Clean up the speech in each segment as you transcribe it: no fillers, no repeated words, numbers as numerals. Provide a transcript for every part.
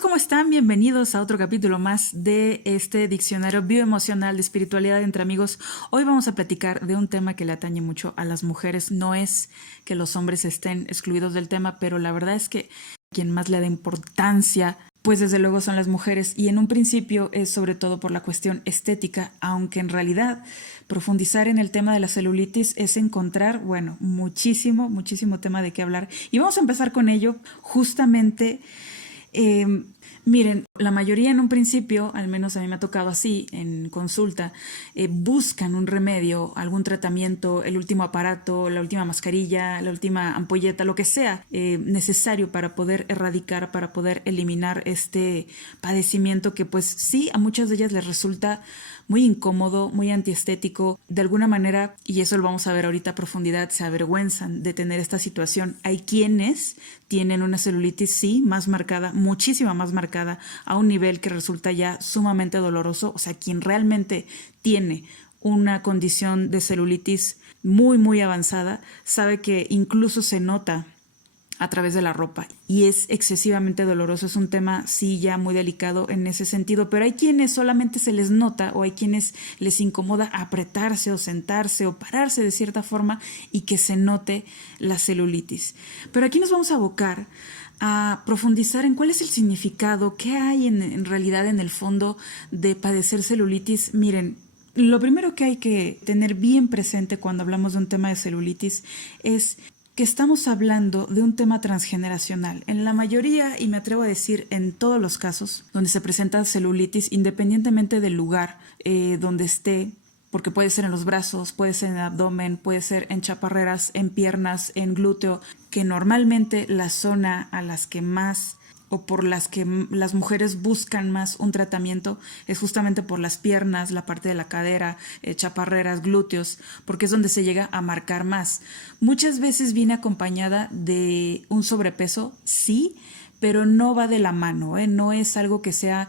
Amigos, ¿cómo están? Bienvenidos a otro capítulo más de este diccionario bioemocional de espiritualidad entre amigos. Hoy vamos a platicar de un tema que le atañe mucho a las mujeres. No es que los hombres estén excluidos del tema, pero la verdad es que quien más le da importancia, pues desde luego son las mujeres. Y en un principio es sobre todo por la cuestión estética, aunque en realidad profundizar en el tema de la celulitis es encontrar, bueno, muchísimo tema de qué hablar. Y vamos a empezar con ello justamente. Miren, la mayoría en un principio, al menos a mí me ha tocado así en consulta, buscan un remedio, algún tratamiento, el último aparato, la última mascarilla, la última ampolleta, lo que sea necesario para poder erradicar, para poder eliminar este padecimiento que pues sí, a muchas de ellas les resulta muy incómodo, muy antiestético, de alguna manera, y eso lo vamos a ver ahorita a profundidad, se avergüenzan de tener esta situación. Hay quienes tienen una celulitis, sí, más marcada, muchísima más marcada, a un nivel que resulta ya sumamente doloroso. O sea, quien realmente tiene una condición de celulitis muy avanzada, sabe que incluso se nota a través de la ropa y es excesivamente doloroso. Es un tema sí ya muy delicado en ese sentido, pero hay quienes solamente se les nota o hay quienes les incomoda apretarse o sentarse o pararse de cierta forma y que se note la celulitis. Pero aquí nos vamos a abocar a profundizar en cuál es el significado, qué hay en realidad en el fondo de padecer celulitis. Miren, lo primero que hay que tener bien presente cuando hablamos de un tema de celulitis es que estamos hablando de un tema transgeneracional. En la mayoría, y me atrevo a decir en todos los casos, donde se presenta celulitis, independientemente del lugar donde esté, porque puede ser en los brazos, puede ser en el abdomen, puede ser en chaparreras, en piernas, en glúteo, que normalmente la zona a las que más o por las que las mujeres buscan más un tratamiento es justamente por las piernas, la parte de la cadera, chaparreras, glúteos, porque es donde se llega a marcar más. Muchas veces viene acompañada de un sobrepeso, sí, pero no va de la mano, no es algo que sea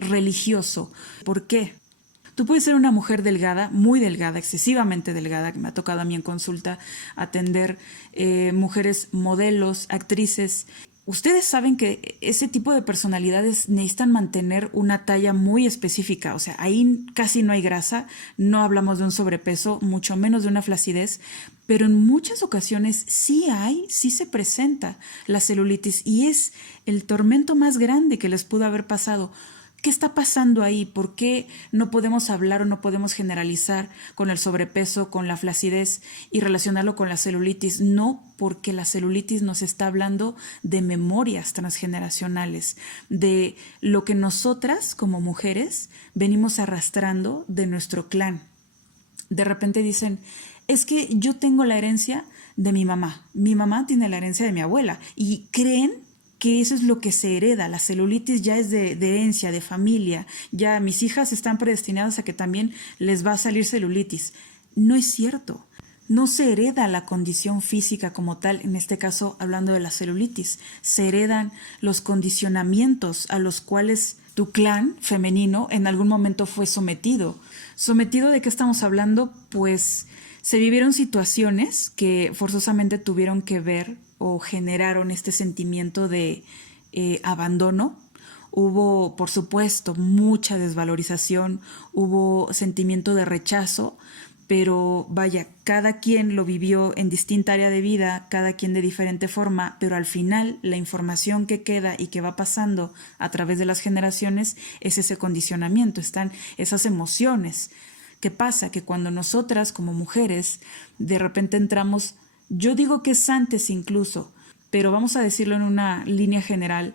religioso. ¿Por qué? Tú puedes ser una mujer delgada, muy delgada, excesivamente delgada, que me ha tocado a mí en consulta atender mujeres modelos, actrices. Ustedes saben que ese tipo de personalidades necesitan mantener una talla muy específica, o sea, ahí casi no hay grasa, no hablamos de un sobrepeso, mucho menos de una flacidez, pero en muchas ocasiones sí se presenta la celulitis y es el tormento más grande que les pudo haber pasado. ¿Qué está pasando ahí? ¿Por qué no podemos hablar o no podemos generalizar con el sobrepeso, con la flacidez y relacionarlo con la celulitis? No, porque la celulitis nos está hablando de memorias transgeneracionales, de lo que nosotras como mujeres venimos arrastrando de nuestro clan. De repente dicen, es que yo tengo la herencia de mi mamá tiene la herencia de mi abuela y creen que eso es lo que se hereda. La celulitis ya es de herencia, de familia. Ya mis hijas están predestinadas a que también les va a salir celulitis. No es cierto. No se hereda la condición física como tal, en este caso hablando de la celulitis. Se heredan los condicionamientos a los cuales tu clan femenino en algún momento fue sometido. ¿Sometido de qué estamos hablando? Pues se vivieron situaciones que forzosamente tuvieron que ver o generaron este sentimiento de abandono. Hubo, por supuesto, mucha desvalorización, hubo sentimiento de rechazo, pero vaya, cada quien lo vivió en distinta área de vida, cada quien de diferente forma, pero al final la información que queda y que va pasando a través de las generaciones es ese condicionamiento, están esas emociones. ¿Qué pasa? Que cuando nosotras como mujeres de repente entramos, yo digo que es antes incluso, pero vamos a decirlo en una línea general,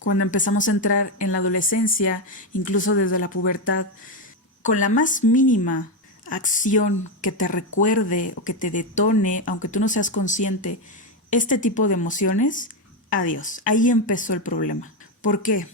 cuando empezamos a entrar en la adolescencia, incluso desde la pubertad, con la más mínima acción que te recuerde o que te detone, aunque tú no seas consciente, este tipo de emociones, adiós, ahí empezó el problema. ¿Por qué?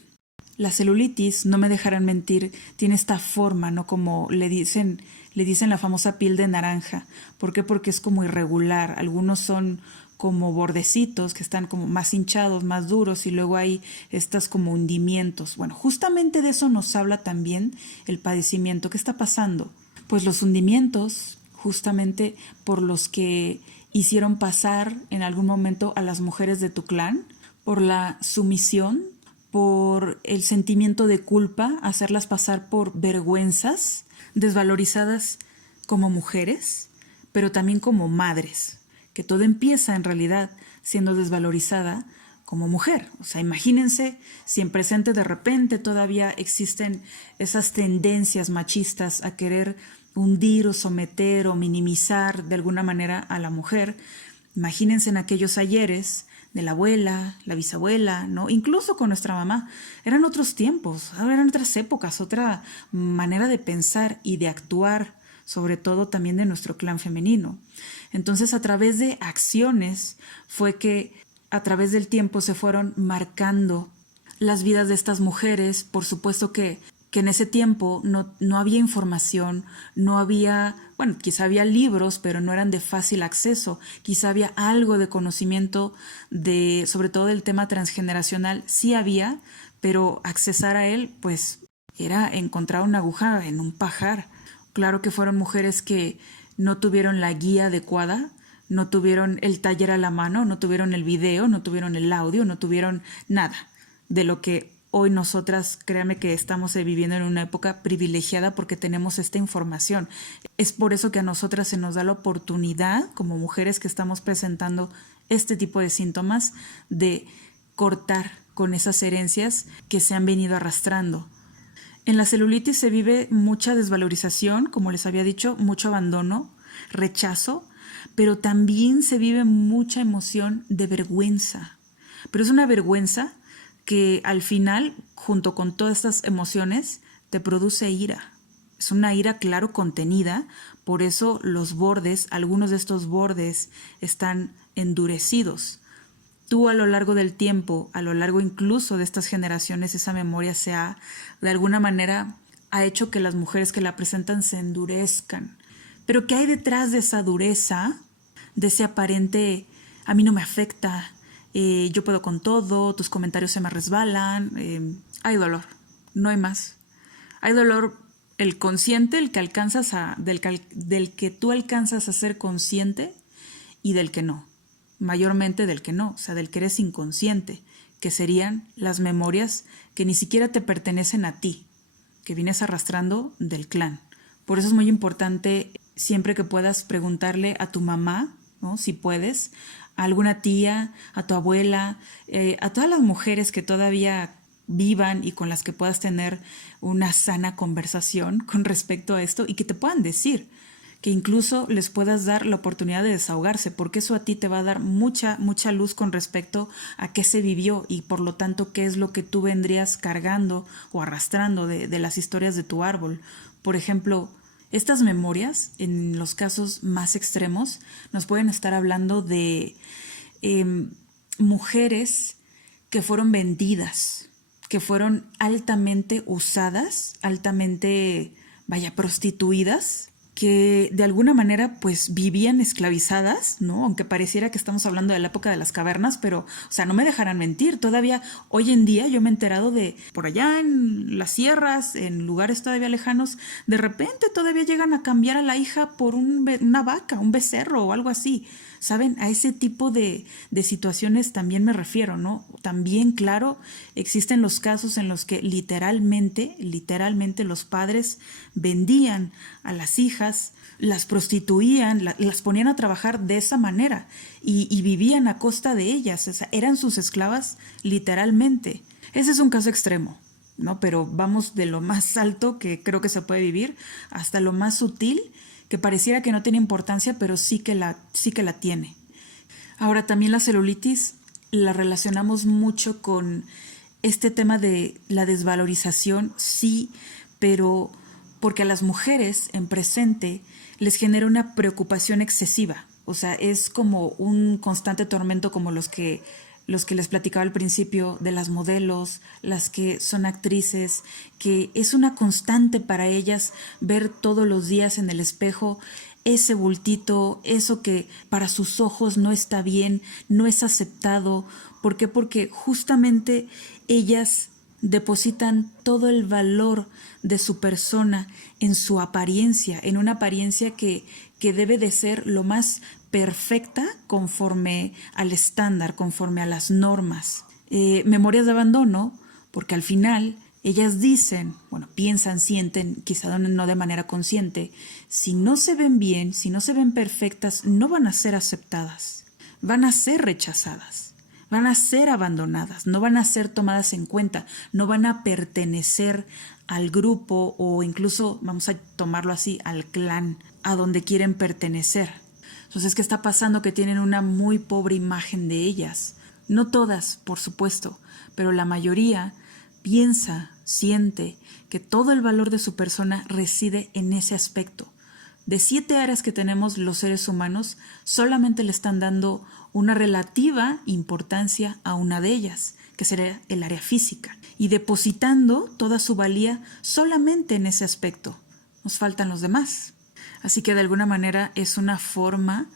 La celulitis, no me dejarán mentir, tiene esta forma, ¿no? Como le dicen la famosa piel de naranja. ¿Por qué? Porque es como irregular. Algunos son como bordecitos que están como más hinchados, más duros y luego hay estas como hundimientos. Bueno, justamente de eso nos habla también el padecimiento. ¿Qué está pasando? Pues los hundimientos, justamente por los que hicieron pasar en algún momento a las mujeres de tu clan, por la sumisión, por el sentimiento de culpa, hacerlas pasar por vergüenzas, desvalorizadas como mujeres, pero también como madres, que todo empieza en realidad siendo desvalorizada como mujer. O sea, imagínense si en presente de repente todavía existen esas tendencias machistas a querer hundir o someter o minimizar de alguna manera a la mujer. Imagínense en aquellos ayeres de la abuela, la bisabuela, ¿no? Incluso con nuestra mamá. Eran otros tiempos, eran otras épocas, otra manera de pensar y de actuar, sobre todo también de nuestro clan femenino. Entonces, a través de acciones fue que a través del tiempo se fueron marcando las vidas de estas mujeres. Por supuesto que en ese tiempo no había información, no había, bueno, quizá había libros, pero no eran de fácil acceso. Quizá había algo de conocimiento de, sobre todo del tema transgeneracional, sí había, pero accesar a él, pues, era encontrar una aguja en un pajar. Claro que fueron mujeres que no tuvieron la guía adecuada, no tuvieron el taller a la mano, no tuvieron el video, no tuvieron el audio, no tuvieron nada de lo que hoy nosotras, créanme que estamos viviendo en una época privilegiada porque tenemos esta información. Es por eso que a nosotras se nos da la oportunidad, como mujeres que estamos presentando este tipo de síntomas, de cortar con esas herencias que se han venido arrastrando. En la celulitis se vive mucha desvalorización, como les había dicho, mucho abandono, rechazo, pero también se vive mucha emoción de vergüenza. Pero es una vergüenza que al final, junto con todas estas emociones, te produce ira. Es una ira, claro, contenida, por eso los bordes, algunos de estos bordes están endurecidos. Tú a lo largo del tiempo, a lo largo incluso de estas generaciones, esa memoria se ha, de alguna manera, ha hecho que las mujeres que la presentan se endurezcan. Pero ¿qué hay detrás de esa dureza, de ese aparente, a mí no me afecta, yo puedo con todo, tus comentarios se me resbalan? Hay dolor, no hay más. Hay dolor, el consciente, el que alcanzas del que tú alcanzas a ser consciente, y del que no. Mayormente del que no, o sea, del que eres inconsciente, que serían las memorias que ni siquiera te pertenecen a ti, que vienes arrastrando del clan. Por eso es muy importante siempre que puedas preguntarle a tu mamá, ¿no? Si puedes, a alguna tía, a tu abuela, a todas las mujeres que todavía vivan y con las que puedas tener una sana conversación con respecto a esto y que te puedan decir, que incluso les puedas dar la oportunidad de desahogarse, porque eso a ti te va a dar mucha luz con respecto a qué se vivió y por lo tanto qué es lo que tú vendrías cargando o arrastrando de las historias de tu árbol. Por ejemplo, estas memorias, en los casos más extremos, nos pueden estar hablando de mujeres que fueron vendidas, que fueron altamente usadas, altamente, prostituidas, que de alguna manera pues vivían esclavizadas, ¿no? Aunque pareciera que estamos hablando de la época de las cavernas, pero, o sea, no me dejarán mentir, todavía hoy en día yo me he enterado de por allá en las sierras, en lugares todavía lejanos, de repente todavía llegan a cambiar a la hija por una vaca, un becerro o algo así. ¿Saben? A ese tipo de situaciones también me refiero, ¿no? También, claro, existen los casos en los que literalmente los padres vendían a las hijas, las prostituían, las ponían a trabajar de esa manera y vivían a costa de ellas, o sea, eran sus esclavas literalmente. Ese es un caso extremo, ¿no? Pero vamos de lo más alto que creo que se puede vivir hasta lo más sutil, que pareciera que no tiene importancia, pero sí que la tiene. Ahora, también la celulitis la relacionamos mucho con este tema de la desvalorización, sí, pero porque a las mujeres en presente les genera una preocupación excesiva. O sea, es como un constante tormento, como los que les platicaba al principio, de las modelos, las que son actrices, que es una constante para ellas ver todos los días en el espejo ese bultito, eso que para sus ojos no está bien, no es aceptado. ¿Por qué? Porque justamente ellas depositan todo el valor de su persona en su apariencia, en una apariencia que debe de ser lo más perfecta conforme al estándar, conforme a las normas. Memorias de abandono, porque al final ellas dicen, bueno, piensan, sienten, quizá no de manera consciente, si no se ven bien, si no se ven perfectas, no van a ser aceptadas, van a ser rechazadas, van a ser abandonadas, no van a ser tomadas en cuenta, no van a pertenecer al grupo o incluso, vamos a tomarlo así, al clan a donde quieren pertenecer. Entonces, ¿qué está pasando? Que tienen una muy pobre imagen de ellas. No todas, por supuesto, pero la mayoría piensa, siente que todo el valor de su persona reside en ese aspecto. De 7 áreas que tenemos los seres humanos, solamente le están dando una relativa importancia a una de ellas, que sería el área física, y depositando toda su valía solamente en ese aspecto. Nos faltan los demás. Así que de alguna manera es una forma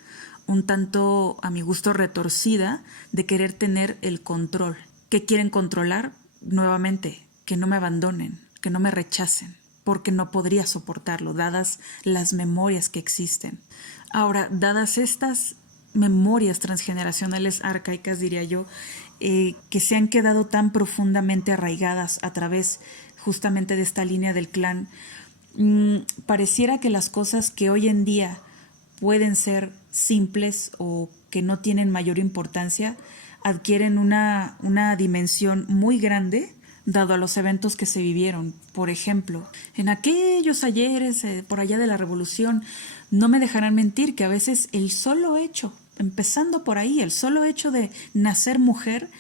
un tanto, a mi gusto, retorcida de querer tener el control. ¿Qué quieren controlar? Nuevamente, que no me abandonen, que no me rechacen, porque no podría soportarlo, dadas las memorias que existen. Ahora, dadas estas memorias transgeneracionales arcaicas, diría yo, que se han quedado tan profundamente arraigadas a través justamente de esta línea del clan, pareciera que las cosas que hoy en día pueden ser simples o que no tienen mayor importancia, adquieren una dimensión muy grande dado a los eventos que se vivieron. Por ejemplo, en aquellos ayeres por allá de la Revolución, no me dejarán mentir que a veces el solo hecho, empezando por ahí, el solo hecho de nacer mujer,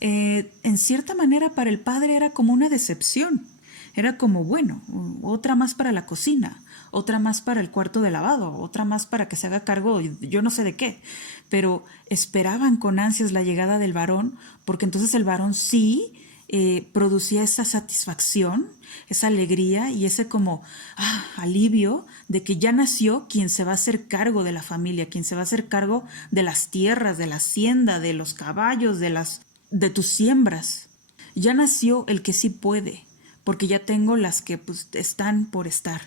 en cierta manera para el padre era como una decepción. Era como, bueno, otra más para la cocina, otra más para el cuarto de lavado, otra más para que se haga cargo, yo no sé de qué. Pero esperaban con ansias la llegada del varón, porque entonces el varón sí producía esa satisfacción, esa alegría y ese como alivio de que ya nació quien se va a hacer cargo de la familia, quien se va a hacer cargo de las tierras, de la hacienda, de los caballos, de tus siembras. Ya nació el que sí puede, porque ya tengo las que pues están por estar.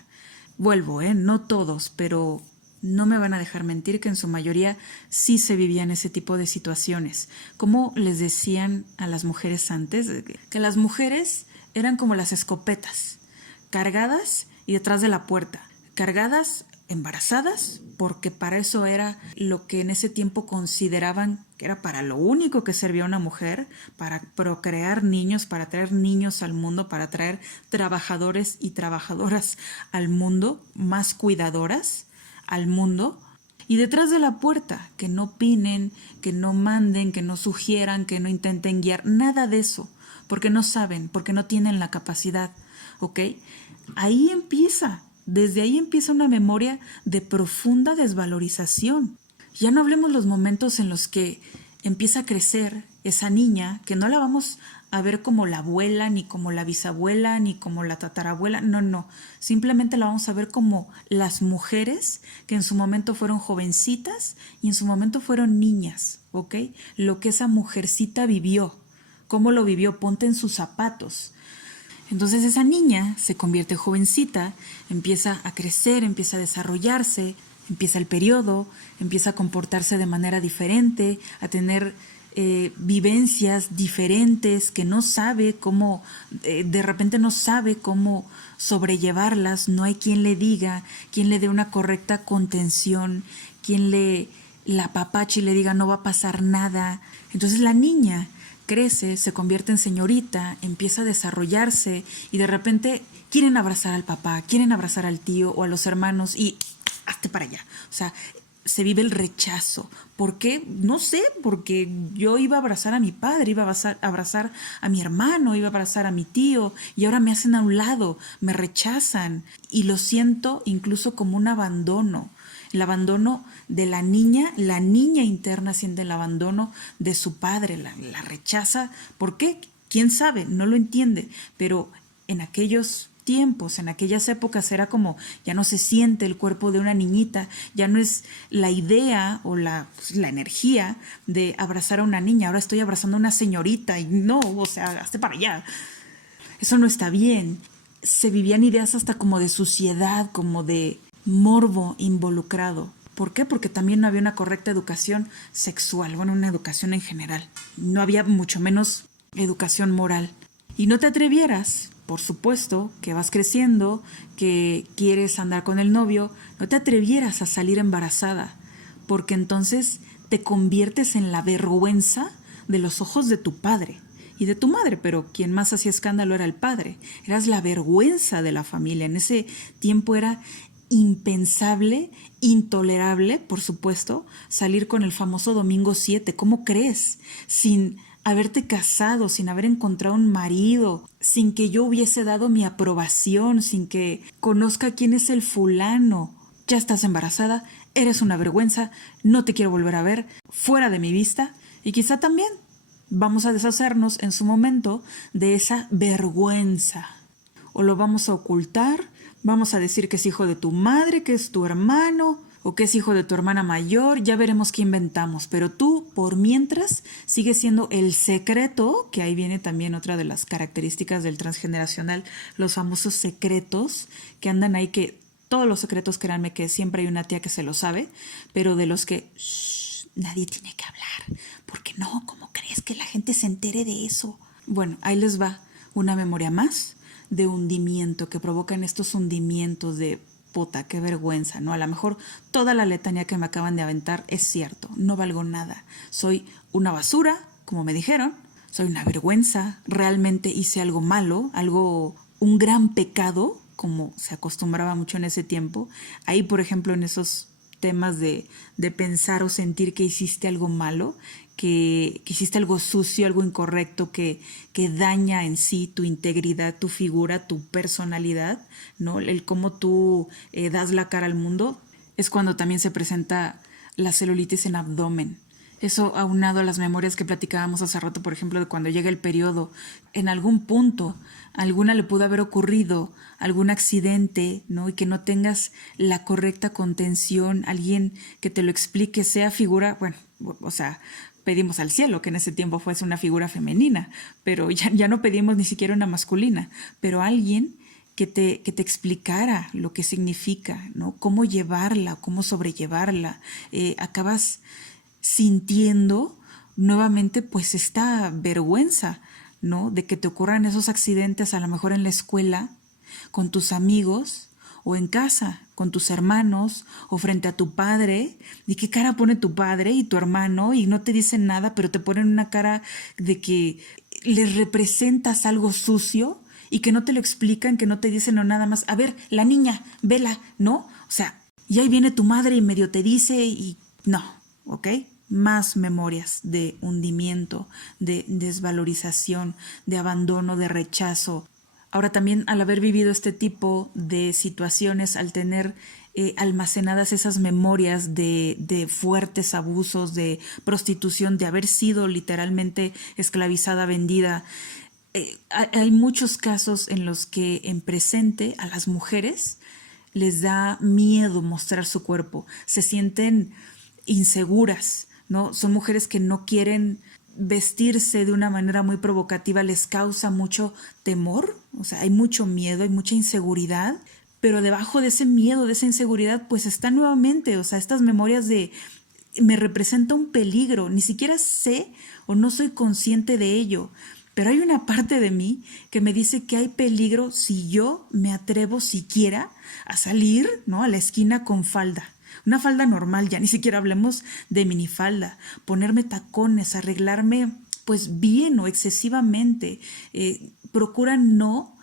Vuelvo, no todos, pero no me van a dejar mentir que en su mayoría sí se vivían ese tipo de situaciones. Como les decían a las mujeres antes, que las mujeres eran como las escopetas, cargadas y detrás de la puerta, cargadas, embarazadas, porque para eso era lo que en ese tiempo consideraban que era para lo único que servía una mujer, para procrear niños, para traer niños al mundo, para traer trabajadores y trabajadoras al mundo, más cuidadoras al mundo. Y detrás de la puerta, que no opinen, que no manden, que no sugieran, que no intenten guiar, nada de eso, porque no saben, porque no tienen la capacidad, ¿ok? Ahí empieza. Desde ahí empieza una memoria de profunda desvalorización. Ya no hablemos los momentos en los que empieza a crecer esa niña, que no la vamos a ver como la abuela, ni como la bisabuela, ni como la tatarabuela, no. Simplemente la vamos a ver como las mujeres que en su momento fueron jovencitas y en su momento fueron niñas, ¿ok? Lo que esa mujercita vivió, cómo lo vivió, ponte en sus zapatos. Entonces esa niña se convierte jovencita, empieza a crecer, empieza a desarrollarse, empieza el periodo, empieza a comportarse de manera diferente, a tener vivencias diferentes que no sabe cómo, de repente no sabe cómo sobrellevarlas, no hay quien le diga, quien le dé una correcta contención, quien la apapache y le diga no va a pasar nada. Entonces la niña crece, se convierte en señorita, empieza a desarrollarse y de repente quieren abrazar al papá, quieren abrazar al tío o a los hermanos y hazte para allá. O sea, se vive el rechazo. ¿Por qué? No sé, porque yo iba a abrazar a mi padre, iba a abrazar a mi hermano, iba a abrazar a mi tío y ahora me hacen a un lado, me rechazan y lo siento incluso como un abandono. El abandono de la niña interna siente el abandono de su padre, la rechaza. ¿Por qué? ¿Quién sabe? No lo entiende, pero en aquellos tiempos, en aquellas épocas era como ya no se siente el cuerpo de una niñita, ya no es la idea o la energía de abrazar a una niña, ahora estoy abrazando a una señorita y no, o sea, hazte para allá. Eso no está bien. Se vivían ideas hasta como de suciedad, como de morbo involucrado. ¿Por qué? Porque también no había una correcta educación sexual, bueno, una educación en general. No había mucho menos educación moral. y no te atrevieras, por supuesto, que vas creciendo, que quieres andar con el novio, no te atrevieras a salir embarazada, porque entonces te conviertes en la vergüenza de los ojos de tu padre y de tu madre, pero quien más hacía escándalo era el padre. Eras la vergüenza de la familia. En ese tiempo era impensable, intolerable, por supuesto, salir con el famoso domingo 7. ¿Cómo crees? Sin haberte casado, sin haber encontrado un marido, sin que yo hubiese dado mi aprobación, sin que conozca quién es el fulano. Ya estás embarazada, eres una vergüenza, no te quiero volver a ver, fuera de mi vista, y quizá también vamos a deshacernos en su momento de esa vergüenza. O lo vamos a ocultar, vamos a decir que es hijo de tu madre, que es tu hermano, o que es hijo de tu hermana mayor, ya veremos qué inventamos. Pero tú, por mientras, sigues siendo el secreto, que ahí viene también otra de las características del transgeneracional, los famosos secretos que andan ahí, que todos los secretos, créanme que siempre hay una tía que se lo sabe, pero de los que nadie tiene que hablar, porque no, ¿cómo crees que la gente se entere de eso? Bueno, ahí les va una memoria más de hundimiento, que provocan estos hundimientos de puta, qué vergüenza, ¿no? A lo mejor toda la letanía que me acaban de aventar es cierto, no valgo nada, soy una basura, como me dijeron, soy una vergüenza, realmente hice algo malo, un gran pecado, como se acostumbraba mucho en ese tiempo. Ahí, por ejemplo, en esos temas de pensar o sentir que hiciste algo malo, que hiciste algo sucio, algo incorrecto, que daña en sí tu integridad, tu figura, tu personalidad, ¿no? El cómo tú das la cara al mundo, es cuando también se presenta la celulitis en abdomen. Eso aunado a las memorias que platicábamos hace rato, por ejemplo, de cuando llega el periodo, en algún punto, alguna le pudo haber ocurrido algún accidente, ¿no? Y que no tengas la correcta contención, alguien que te lo explique, sea figura, bueno, o sea, pedimos al cielo que en ese tiempo fuese una figura femenina, pero ya no pedimos ni siquiera una masculina, pero alguien que te explicara lo que significa, ¿no? Cómo llevarla, cómo sobrellevarla. Acabas sintiendo nuevamente pues esta vergüenza, ¿no? De que te ocurran esos accidentes, a lo mejor en la escuela, con tus amigos, o en casa, con tus hermanos, o frente a tu padre. ¿Y qué cara pone tu padre y tu hermano? Y no te dicen nada, pero te ponen una cara de que les representas algo sucio y que no te lo explican, que no te dicen o nada más. A ver, la niña, vela, ¿no? O sea, y ahí viene tu madre y medio te dice y no, ¿ok? Más memorias de hundimiento, de desvalorización, de abandono, de rechazo. Ahora también al haber vivido este tipo de situaciones, al tener almacenadas esas memorias de fuertes abusos, de prostitución, de haber sido literalmente esclavizada, vendida, hay muchos casos en los que en presente a las mujeres les da miedo mostrar su cuerpo, se sienten inseguras, ¿no? Son mujeres que no quieren vestirse de una manera muy provocativa, les causa mucho temor, o sea, hay mucho miedo, hay mucha inseguridad, pero debajo de ese miedo, de esa inseguridad, pues está nuevamente, o sea, estas memorias de me representa un peligro, ni siquiera sé o no soy consciente de ello, pero hay una parte de mí que me dice que hay peligro si yo me atrevo siquiera a salir, ¿no? A la esquina con falda. Una falda normal, ya ni siquiera hablemos de minifalda, ponerme tacones, arreglarme pues bien o excesivamente. Procura no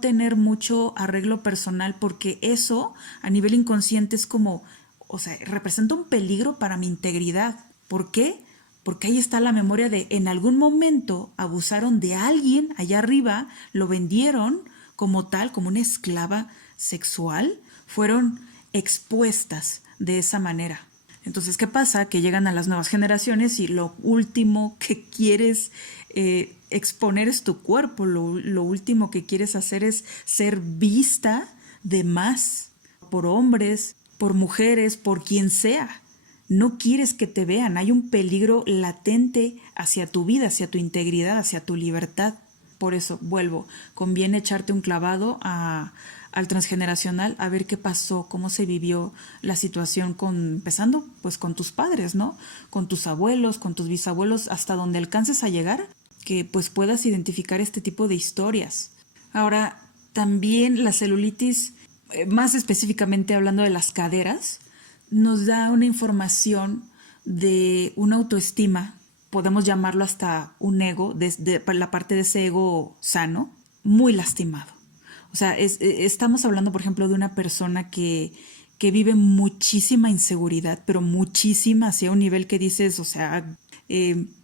tener mucho arreglo personal, porque eso a nivel inconsciente es como, o sea, representa un peligro para mi integridad. ¿Por qué? Porque ahí está la memoria de en algún momento abusaron de alguien allá arriba, lo vendieron como tal, como una esclava sexual, fueron expuestas de esa manera. Entonces, ¿qué pasa? Que llegan a las nuevas generaciones y lo último que quieres exponer es tu cuerpo, lo último que quieres hacer es ser vista de más por hombres, por mujeres, por quien sea. No quieres que te vean, hay un peligro latente hacia tu vida, hacia tu integridad, hacia tu libertad. Por eso, vuelvo, conviene echarte un clavado al transgeneracional, a ver qué pasó, cómo se vivió la situación empezando pues con tus padres, ¿no? Con tus abuelos, con tus bisabuelos, hasta donde alcances a llegar. que pues puedas identificar este tipo de historias. Ahora, también la celulitis, más específicamente hablando de las caderas, nos da una información de una autoestima, podemos llamarlo hasta un ego, de la parte de ese ego sano, muy lastimado. O sea, estamos hablando, por ejemplo, de una persona que vive muchísima inseguridad, pero muchísima, hacia un nivel que dices, o sea,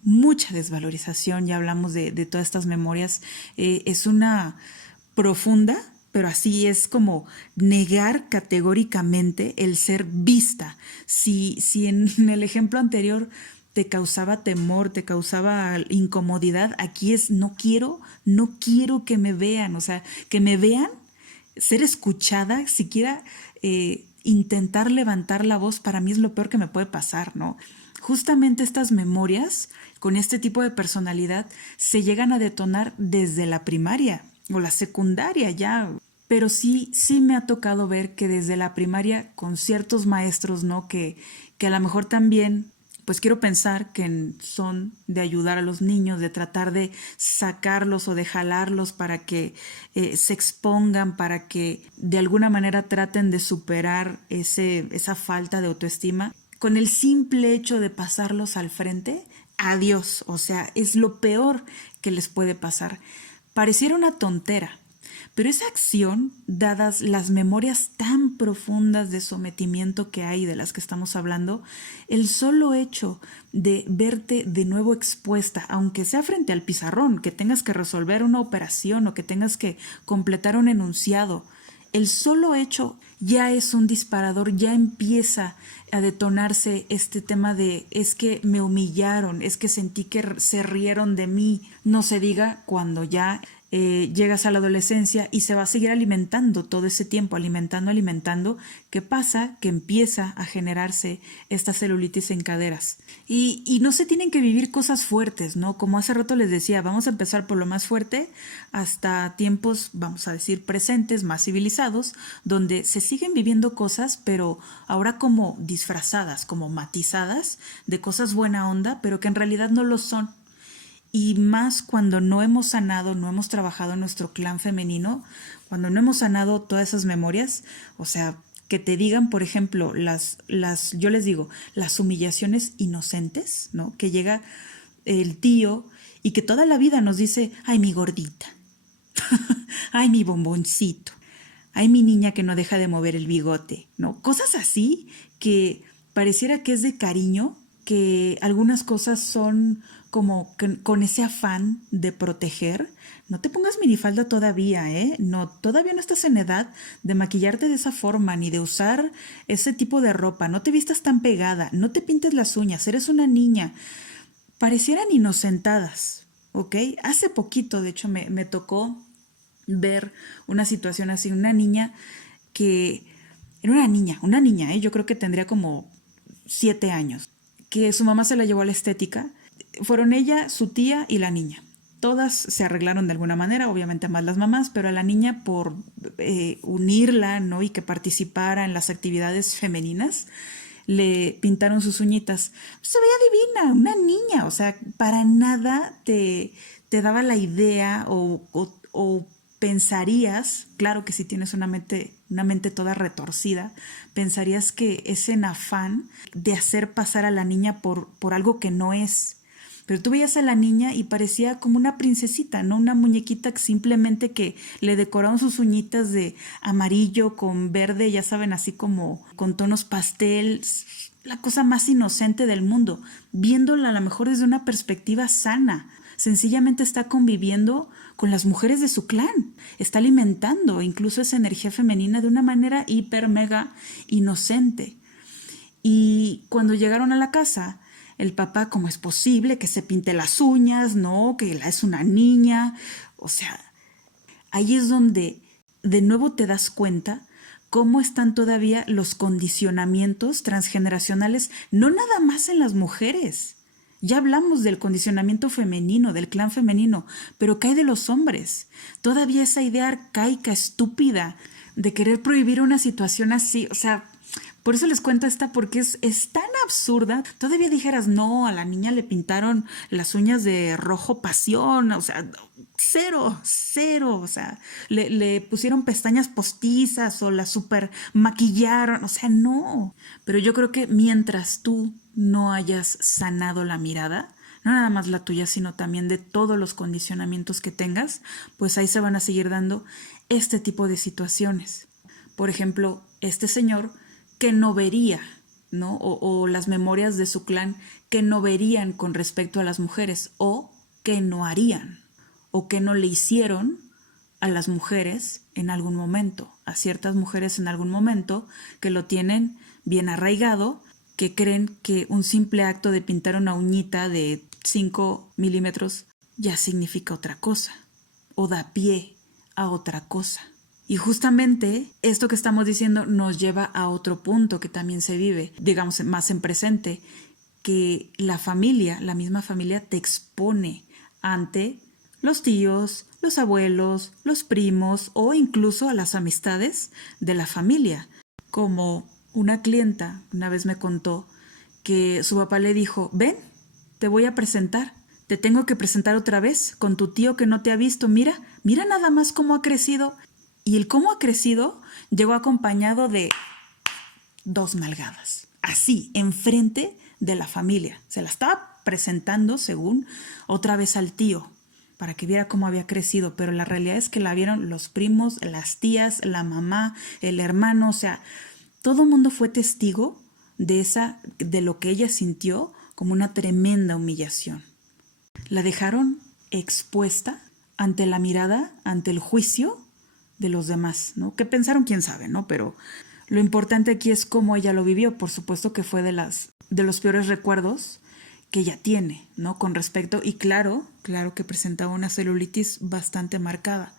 mucha desvalorización, ya hablamos de todas estas memorias, es una profunda, pero así es como negar categóricamente el ser vista. Si en el ejemplo anterior te causaba temor, te causaba incomodidad, aquí es no quiero que me vean, o sea, que me vean, ser escuchada, siquiera intentar levantar la voz, para mí es lo peor que me puede pasar, ¿no? Justamente estas memorias con este tipo de personalidad se llegan a detonar desde la primaria o la secundaria ya, pero sí me ha tocado ver que desde la primaria con ciertos maestros, ¿no? Que a lo mejor también, pues quiero pensar que son de ayudar a los niños, de tratar de sacarlos o de jalarlos para que se expongan, para que de alguna manera traten de superar esa falta de autoestima. Con el simple hecho de pasarlos al frente, adiós, o sea, es lo peor que les puede pasar. Pareciera una tontera, pero esa acción, dadas las memorias tan profundas de sometimiento que hay, de las que estamos hablando, el solo hecho de verte de nuevo expuesta, aunque sea frente al pizarrón, que tengas que resolver una operación o que tengas que completar un enunciado, el solo hecho ya es un disparador, ya empieza a detonarse este tema de es que me humillaron, es que sentí que se rieron de mí. No se diga cuando ya llegas a la adolescencia y se va a seguir alimentando todo ese tiempo, alimentando. ¿Qué pasa? Que empieza a generarse esta celulitis en caderas. Y no se tienen que vivir cosas fuertes, ¿no? Como hace rato les decía, vamos a empezar por lo más fuerte hasta tiempos, vamos a decir, presentes, más civilizados, donde se siguen viviendo cosas, pero ahora como disfrazadas, como matizadas de cosas buena onda, pero que en realidad no lo son. Y más cuando no hemos sanado, no hemos trabajado en nuestro clan femenino, cuando no hemos sanado todas esas memorias, o sea, que te digan, por ejemplo, yo les digo, las humillaciones inocentes, ¿no? Que llega el tío y que toda la vida nos dice, ay, mi gordita, ay, mi bomboncito, ay, mi niña que no deja de mover el bigote, ¿no? Cosas así que pareciera que es de cariño, que algunas cosas son como con ese afán de proteger. No te pongas minifalda todavía, No, todavía no estás en edad de maquillarte de esa forma, ni de usar ese tipo de ropa. No te vistas tan pegada, no te pintes las uñas, eres una niña. Parecieran inocentadas, ¿ok? Hace poquito, de hecho, me tocó ver una situación así, una niña que... Era una niña, Yo creo que tendría como 7 años, que su mamá se la llevó a la estética. Fueron ella, su tía y la niña. Todas se arreglaron de alguna manera, obviamente más las mamás, pero a la niña por unirla, ¿no? Y que participara en las actividades femeninas, le pintaron sus uñitas. Se veía divina, una niña, o sea, para nada te daba la idea o pensarías, claro que si tienes una mente toda retorcida, pensarías que es en afán de hacer pasar a la niña por algo que no es. Pero tú veías a la niña y parecía como una princesita, ¿no? Una muñequita que simplemente que le decoraron sus uñitas de amarillo con verde, ya saben, así como con tonos pastel, la cosa más inocente del mundo, viéndola a lo mejor desde una perspectiva sana. Sencillamente está conviviendo con las mujeres de su clan, está alimentando incluso esa energía femenina de una manera hiper mega inocente. Y cuando llegaron a la casa, el papá, ¿cómo es posible que se pinte las uñas? No, que es una niña. O sea, ahí es donde de nuevo te das cuenta cómo están todavía los condicionamientos transgeneracionales, no nada más en las mujeres. Ya hablamos del condicionamiento femenino, del clan femenino, pero ¿qué hay de los hombres? Todavía esa idea arcaica, estúpida, de querer prohibir una situación así, o sea, Por eso les cuento esta, porque es tan absurda. Todavía dijeras, no, a la niña le pintaron las uñas de rojo pasión, o sea, cero, o sea, le pusieron pestañas postizas o la super maquillaron, o sea, no. Pero yo creo que mientras tú no hayas sanado la mirada, no nada más la tuya, sino también de todos los condicionamientos que tengas, pues ahí se van a seguir dando este tipo de situaciones. Por ejemplo, este señor que no vería, ¿no? O las memorias de su clan que no verían con respecto a las mujeres, o que no harían, o que no le hicieron a las mujeres en algún momento, a ciertas mujeres en algún momento que lo tienen bien arraigado, que creen que un simple acto de pintar una uñita de 5 milímetros ya significa otra cosa, o da pie a otra cosa. Y justamente esto que estamos diciendo nos lleva a otro punto que también se vive, digamos más en presente, que la familia, la misma familia te expone ante los tíos, los abuelos, los primos o incluso a las amistades de la familia. Como una clienta una vez me contó que su papá le dijo, ven, te voy a presentar, te tengo que presentar otra vez con tu tío que no te ha visto, mira nada más cómo ha crecido. Y el cómo ha crecido llegó acompañado de 2 nalgadas, así, enfrente de la familia. Se la estaba presentando, según, otra vez al tío, para que viera cómo había crecido, pero la realidad es que la vieron los primos, las tías, la mamá, el hermano, o sea, todo el mundo fue testigo de lo que ella sintió como una tremenda humillación. La dejaron expuesta ante la mirada, ante el juicio de los demás, ¿no? ¿Qué pensaron? Quién sabe, ¿no? Pero lo importante aquí es cómo ella lo vivió. Por supuesto que fue de los peores recuerdos que ella tiene, ¿no? Con respecto, y claro que presentaba una celulitis bastante marcada.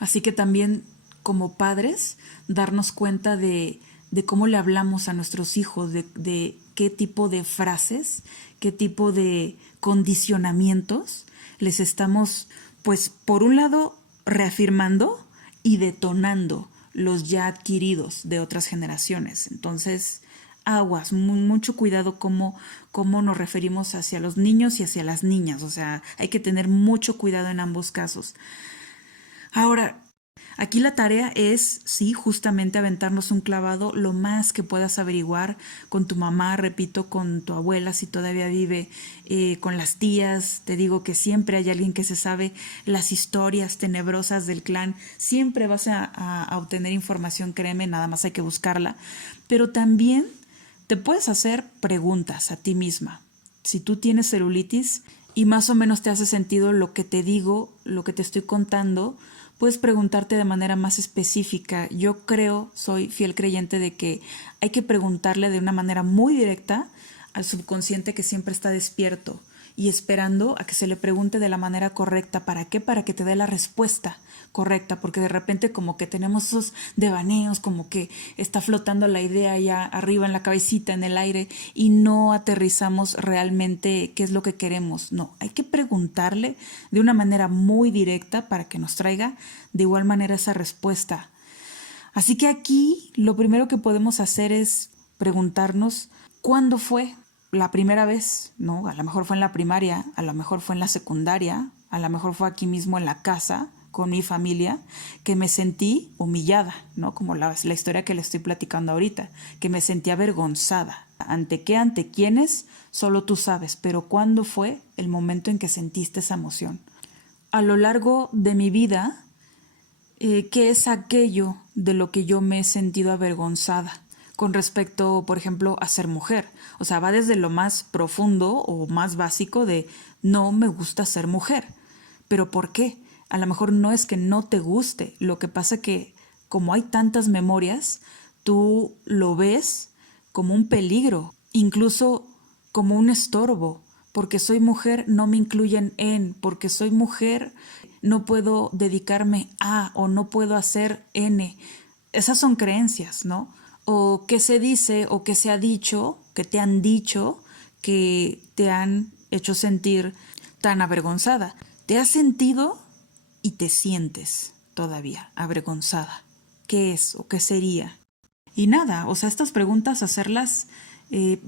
Así que también como padres darnos cuenta de cómo le hablamos a nuestros hijos, de qué tipo de frases, qué tipo de condicionamientos les estamos, pues por un lado, reafirmando y detonando los ya adquiridos de otras generaciones. Entonces, aguas, mucho cuidado cómo nos referimos hacia los niños y hacia las niñas. O sea, hay que tener mucho cuidado en ambos casos. Ahora, aquí la tarea es, sí, justamente aventarnos un clavado lo más que puedas averiguar con tu mamá, repito, con tu abuela si todavía vive, con las tías. Te digo que siempre hay alguien que se sabe las historias tenebrosas del clan. Siempre vas a obtener información, créeme, nada más hay que buscarla. Pero también te puedes hacer preguntas a ti misma. Si tú tienes celulitis y más o menos te hace sentido lo que te digo, lo que te estoy contando, puedes preguntarte de manera más específica. Yo soy fiel creyente de que hay que preguntarle de una manera muy directa al subconsciente que siempre está despierto y esperando a que se le pregunte de la manera correcta. ¿Para qué? Para que te dé la respuesta correcta, porque de repente como que tenemos esos devaneos, como que está flotando la idea ya arriba en la cabecita, en el aire, y no aterrizamos realmente qué es lo que queremos. No, hay que preguntarle de una manera muy directa para que nos traiga de igual manera esa respuesta. Así que aquí lo primero que podemos hacer es preguntarnos ¿cuándo fue la primera vez? ¿No? A lo mejor fue en la primaria, a lo mejor fue en la secundaria, a lo mejor fue aquí mismo en la casa con mi familia, que me sentí humillada, ¿no? Como la historia que le estoy platicando ahorita, que me sentí avergonzada. ¿Ante qué? ¿Ante quiénes? Solo tú sabes, pero ¿cuándo fue el momento en que sentiste esa emoción? A lo largo de mi vida, ¿qué es aquello de lo que yo me he sentido avergonzada con respecto, por ejemplo, a ser mujer? O sea, va desde lo más profundo o más básico de no me gusta ser mujer. ¿Pero por qué? A lo mejor no es que no te guste, lo que pasa que como hay tantas memorias, tú lo ves como un peligro, incluso como un estorbo. Porque soy mujer no me incluyen en, porque soy mujer no puedo dedicarme a o no puedo hacer N. Esas son creencias, ¿no? O que se dice o que se ha dicho, que te han dicho, que te han hecho sentir tan avergonzada. ¿Te has sentido y te sientes todavía avergonzada? ¿Qué es o qué sería? Y nada, o sea, estas preguntas hacerlas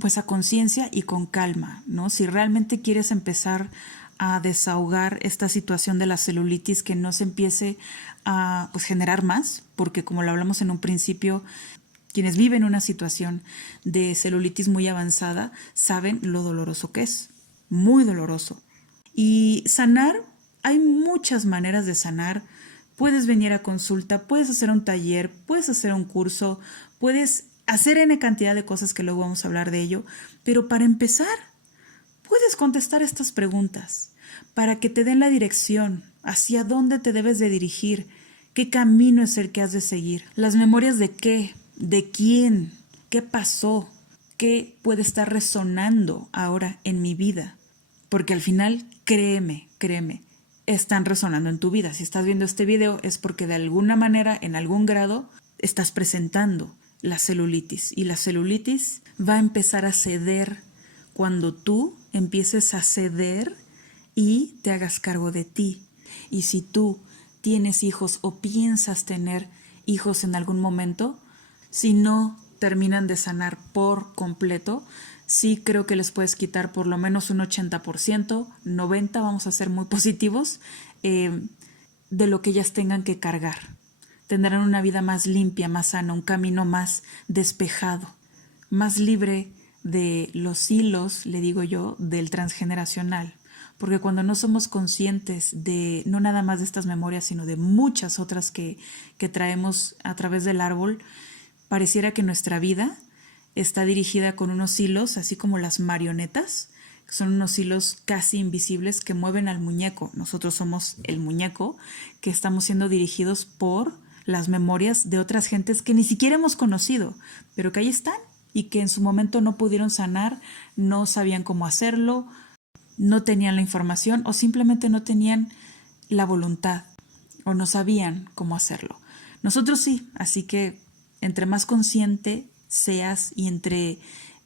pues a conciencia y con calma, ¿no? Si realmente quieres empezar a desahogar esta situación de la celulitis, que no se empiece a pues, generar más, porque como lo hablamos en un principio, quienes viven una situación de celulitis muy avanzada saben lo doloroso que es, muy doloroso. Y sanar, hay muchas maneras de sanar. Puedes venir a consulta, puedes hacer un taller, puedes hacer un curso, puedes hacer N cantidad de cosas que luego vamos a hablar de ello, pero para empezar, puedes contestar estas preguntas para que te den la dirección, hacia dónde te debes de dirigir, qué camino es el que has de seguir, las memorias de qué, de quién, qué pasó, qué puede estar resonando ahora en mi vida. Porque al final, créeme, están resonando en tu vida. Si estás viendo este video es porque de alguna manera, en algún grado, estás presentando la celulitis. Y la celulitis va a empezar a ceder cuando tú empieces a ceder y te hagas cargo de ti. Y si tú tienes hijos o piensas tener hijos en algún momento, si no terminan de sanar por completo, sí creo que les puedes quitar por lo menos un 80%, 90%, vamos a ser muy positivos, de lo que ellas tengan que cargar. Tendrán una vida más limpia, más sana, un camino más despejado, más libre de los hilos, le digo yo, del transgeneracional. Porque cuando no somos conscientes de, no nada más de estas memorias, sino de muchas otras que traemos a través del árbol, pareciera que nuestra vida está dirigida con unos hilos, así como las marionetas, que son unos hilos casi invisibles que mueven al muñeco. Nosotros somos el muñeco, que estamos siendo dirigidos por las memorias de otras gentes que ni siquiera hemos conocido, pero que ahí están y que en su momento no pudieron sanar, no sabían cómo hacerlo, no tenían la información o simplemente no tenían la voluntad o no sabían cómo hacerlo. Nosotros sí, así que entre más consciente seas y entre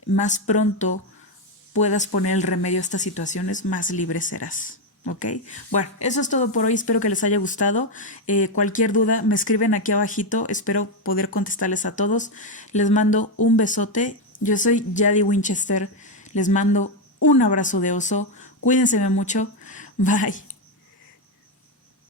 más pronto puedas poner el remedio a estas situaciones, más libre serás. ¿Ok? Bueno, eso es todo por hoy. Espero que les haya gustado. Cualquier duda, me escriben aquí abajito. Espero poder contestarles a todos. Les mando un besote. Yo soy Yadi Winchester. Les mando un abrazo de oso. Cuídense mucho. Bye.